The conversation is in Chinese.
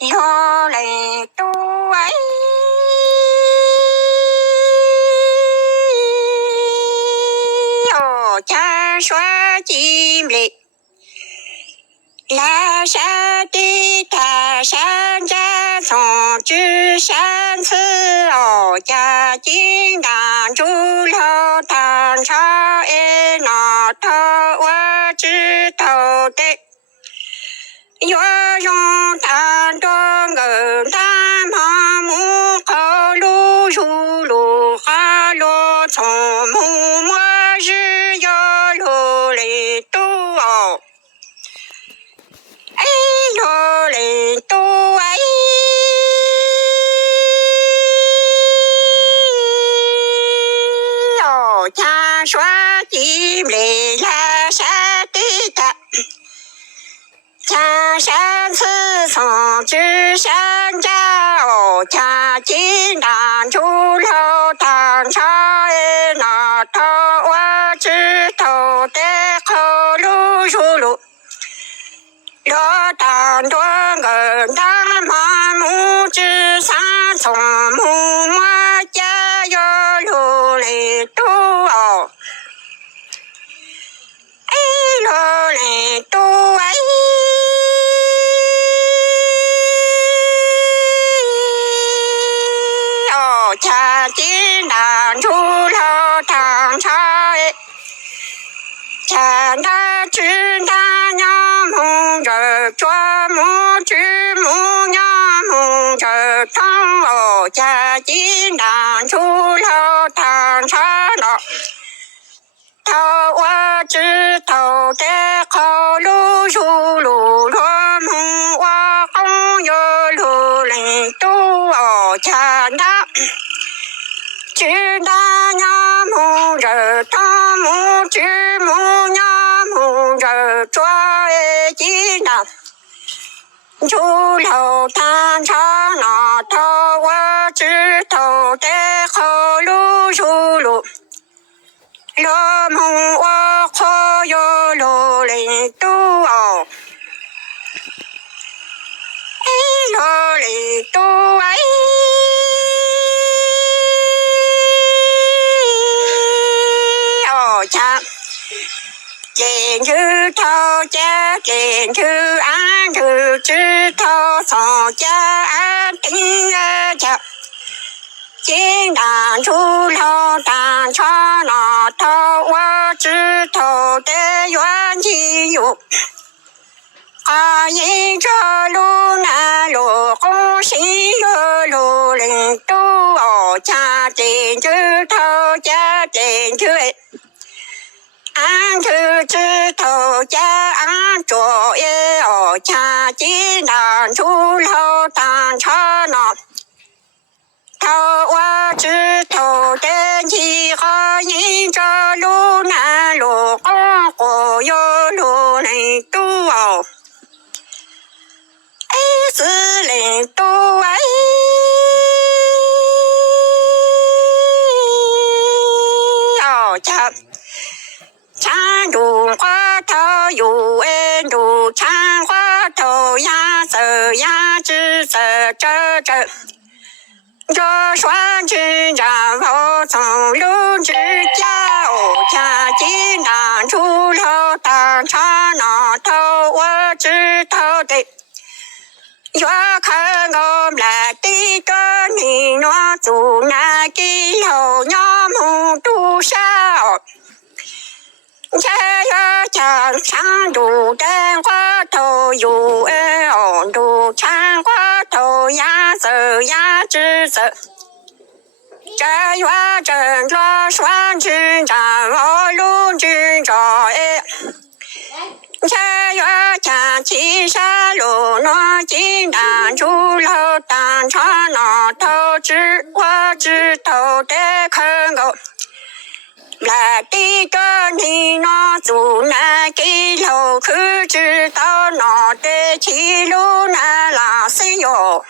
有人多哎，有家说金里，来山的泰山寨从至山寺哦，家金当主楼唐朝一脑头我知头的。月容丹中根丹马木口路如路哈路从木末日有路里都哦，哎路里都哎，哦家说金里来山的他。家山寺从至山寨哦，家金当主楼唐朝一脑头我知头的口路如路，罗当中根当马木之三从木末家有路里都哦，哎路里都哎。家金当主楼唐朝诶，家大只大娘梦着捉木之母娘梦着汤哦，家金当主楼唐朝咯，头我知头的口路如路罗梦我红有路人都哦，家大。知大娘梦着大母知母娘梦着捉金呐，出楼探长那头我知头的后路如路，罗梦我可有路里都哦，哎路里都哎。金枝头家金枝安枝枝头从家安定儿家，金当出楼当床那头我枝头的缘起有，迎着路南路红西有路人都哦，家金枝头家金枝安枝枝头家安着也哦，家金当出楼当床那头我枝头的起好迎着路南路红火有路人都哦，哎四人都哎。长竹花头有恩竹，长花头呀色呀紫色这这双枝然后从路之家哦，家金当出楼当场那头我知头的，越看我来的个你那祖那给老娘们多少。这呀家长竹灯花头有恩竹长花头呀色呀紫色，这呀正着双枝站我路之着哎，这呀家七山路那金当主楼当场那头知我知头的看我。来的个你那祖那给楼可知道那的起路那拉西哟。